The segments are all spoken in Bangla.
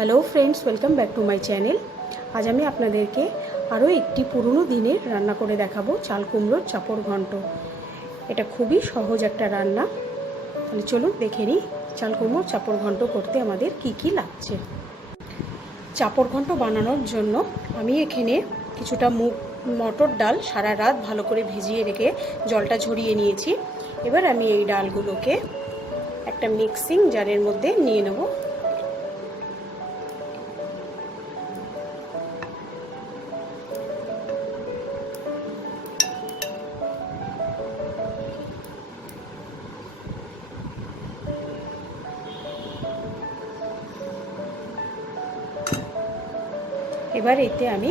Hello friends, welcome back to my channel. আজ আমি আপনাদেরকে আরও একটি পুরনো দিনের রান্না করে দেখাবো, চাল কুমড়োর চাপড় ঘন্ট। এটা খুবই সহজ একটা রান্না। তাহলে চলুন দেখে নিই চাল কুমড়োর চাপড় ঘন্ট করতে আমাদের কি কি লাগছে। চাপড় ঘন্ট বানানোর জন্য আমি এখানে কিছুটা মটর ডাল সারা রাত ভালো করে ভিজিয়ে রেখে জলটা ঝরিয়ে নিয়েছি। এবার আমি এই ডালগুলোকে একটা মিক্সিং জারের মধ্যে নিয়ে নেব। এবার এতে আমি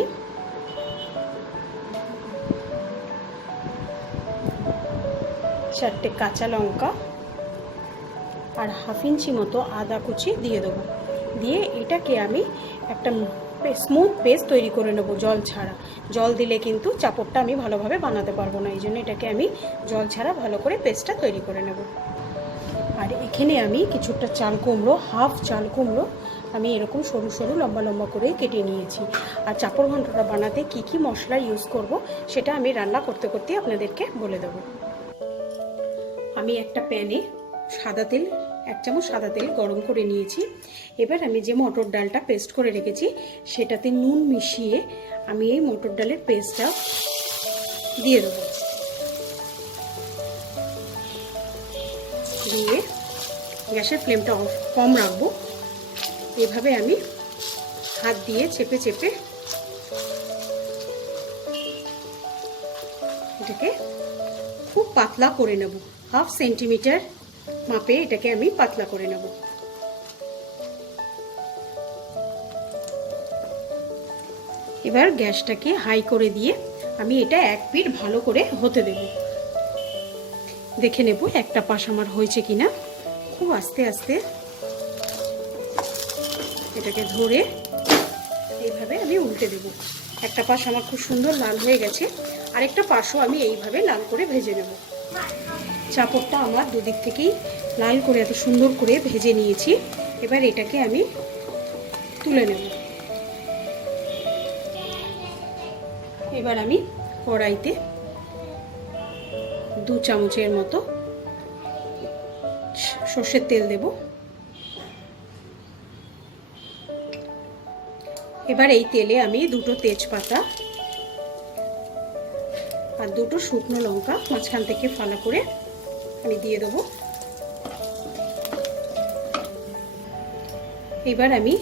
চারটে কাঁচা লঙ্কা আর হাফ ইঞ্চি মতো আদা কুচি দিয়ে দেবো। দিয়ে এটাকে আমি একটা স্মুথ পেস্ট তৈরি করে নেবো, জল ছাড়া। জল দিলে কিন্তু চাপড়টা আমি ভালোভাবে বানাতে পারবো না, এই জন্য এটাকে আমি জল ছাড়া ভালো করে পেস্টটা তৈরি করে নেব। আর এখানে আমি কিছুটা চাল কুমড়ো, হাফ চাল কুমড়ো আমি এরকম সরু সরু লম্বা লম্বা করে কেটে নিয়েছি। আর চাপড় ঘন্টটা বানাতে কি কি মশলা ইউজ করব সেটা আমি রান্না করতে করতে আপনাদেরকে বলে দেব। আমি একটা প্যানে এক চামচ সাদা তেল গরম করে নিয়েছি। এবার আমি যে মটর ডালটা পেস্ট করে রেখেছি সেটাতে নুন মিশিয়ে আমি এই মটর ডালের পেস্টটা দিয়ে দেবো। দিয়ে গ্যাসের ফ্লেমটা কম রাখবো। এভাবে আমি হাত দিয়ে চেপে চেপে এটাকে খুব পাতলা করে নেব। হাফ সেন্টিমিটার মাপে এটাকে আমি পাতলা করে নেব। এবার গ্যাসটাকে হাই করে দিয়ে আমি এটা এক পিঠ ভালো করে হতে দেব। দেখে নেব একটা পাশ আমার হয়েছে কিনা। খুব আস্তে আস্তে এটাকে ধরে এইভাবে আমি উল্টে দেব। একটা পাশ আমার খুব সুন্দর লাল হয়ে গেছে, আরেকটা পাশও আমি এইভাবে লাল করে ভেজে নেব। চাপড়টা আমার দুদিক থেকেই লাল করে এত সুন্দর করে ভেজে নিয়েছি। এবার এটাকে আমি তুলে নেব। এবার আমি কড়াইতে 2 চামচের মতো সর্ষের তেল দেব। এবার এই তেলে আমি 2টো তেজপাতা আর 2টো শুকনো লঙ্কা মাঝখান থেকে ফালা করে আমি দিয়ে দেবো। এবার আমি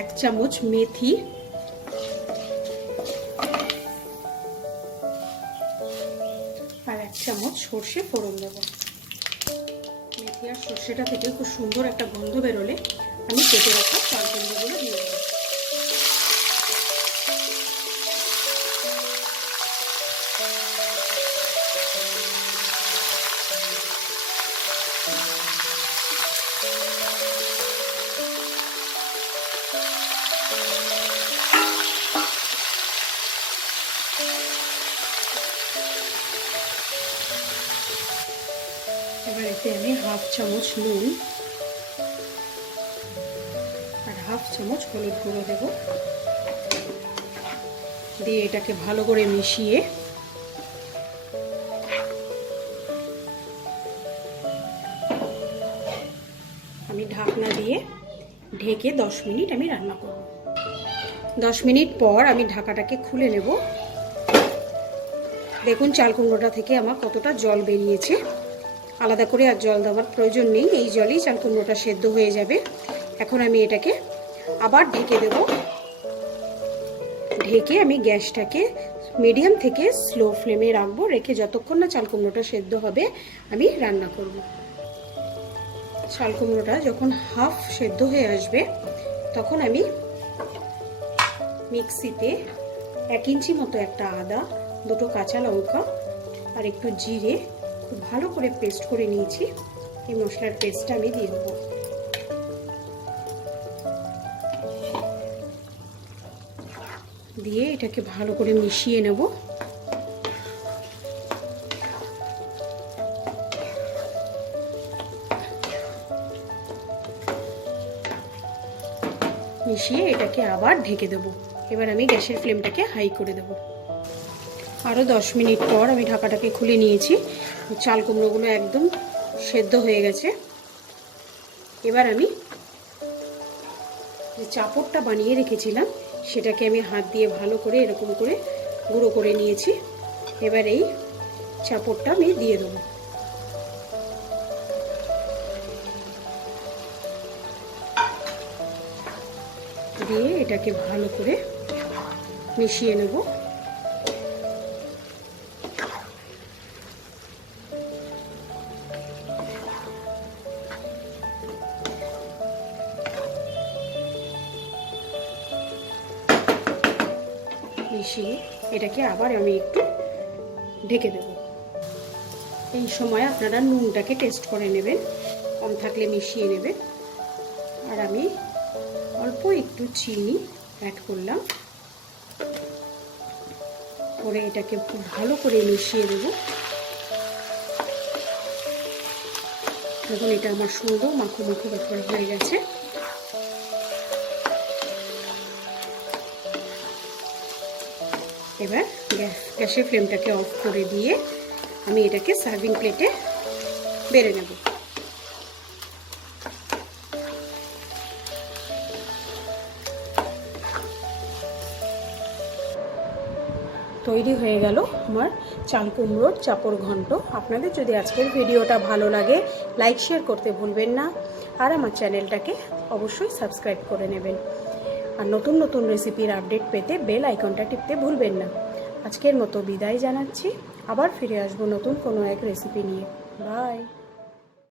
1 চামচ মেথি আর 1 চামচ সর্ষে ফোড়ন দেবো। মেথি আর সর্ষেটা থেকে খুব সুন্দর একটা গন্ধ বেরোলে আমি কেটে রাখা চাল কুমড়োগুলো দিয়ে দেবো। এবার এতে আমি হাফ চামচ নুন আর হাফ চামচ হলুদ গুঁড়ো দেব। দিয়ে এটাকে ভালো করে মিশিয়ে আমি ঢাকনা দিয়ে ঢেকে 10 মিনিট আমি রান্না করব। 10 মিনিট পর আমি ঢাকাটাকে খুলে নেব। দেখুন চাল কুমড়োটা থেকে আমার কতটা জল বেরিয়েছে। আলাদা করে আর জল দেওয়ার প্রয়োজন নেই, এই জলেই চাল কুমড়োটা সেদ্ধ হয়ে যাবে। এখন আমি এটাকে আবার ঢেকে দেব। ঢেকে আমি গ্যাসটাকে মিডিয়াম থেকে স্লো ফ্লেমে রাখবো। রেখে যতক্ষণ না চাল কুমড়োটা সেদ্ধ হবে আমি রান্না করব। চাল কুমড়োটা যখন হাফ সেদ্ধ হয়ে আসবে তখন আমি মিক্সিতে 1 ইঞ্চি মতো একটা আদা, 2টো কাঁচা লঙ্কা আর একটু জিরে খুব ভালো করে পেস্ট করে নিয়েছি। এই মশলার পেস্টটা আমি দিয়ে দেবো। দিয়ে এটাকে ভালো করে মিশিয়ে নেব। মিশিয়ে এটাকে আবার ঢেকে দেবো। এবার আমি গ্যাসের ফ্লেমটাকে হাই করে দেবো। আরও 10 মিনিট পর আমি ঢাকাটাকে খুলে নিয়েছি। চাল কুমড়োগুলো একদম সেদ্ধ হয়ে গেছে। এবার আমি যে চাপড়টা বানিয়ে রেখেছিলাম সেটাকে আমি হাত দিয়ে ভালো করে এরকম করে গুঁড়ো করে নিয়েছি। এবার এই চাপড়টা আমি দিয়ে দেবো। দিয়ে এটাকে ভালো করে মিশিয়ে নেব। মিশিয়ে এটাকে আবার আমি একটু ঢেকে দেব। এই সময় আপনারা নুনটাকে টেস্ট করে নেবেন, কম থাকলে মিশিয়ে নেবেন। আর আমি অল্প একটু চিনি অ্যাড করলাম, করে এটাকে খুব ভালো করে মিশিয়ে দেব। দেখুন এটা আমার সুন্দর মাখো মাখো ব্যাপার হয়ে গেছে। এবার গ্যাসের ফ্লেমটাকে অফ করে দিয়ে আমি এটাকে সার্ভিং প্লেটে বেড়ে নেব। তৈরি হয়ে গেল আমার চাল কুমড়োর চাপড় ঘন্ট। আপনাদের যদি আজকের ভিডিওটা ভালো লাগে লাইক শেয়ার করতে ভুলবেন না, আর আমার চ্যানেলটাকে অবশ্যই সাবস্ক্রাইব করে নেবেন। আর নতুন নতুন রেসিপির আপডেট পেতে বেল আইকনটা টিপতে ভুলবেন না। আজকের মতো বিদায় জানাচ্ছি, আবার ফিরে আসবো নতুন কোনো এক রেসিপি নিয়ে। বাই।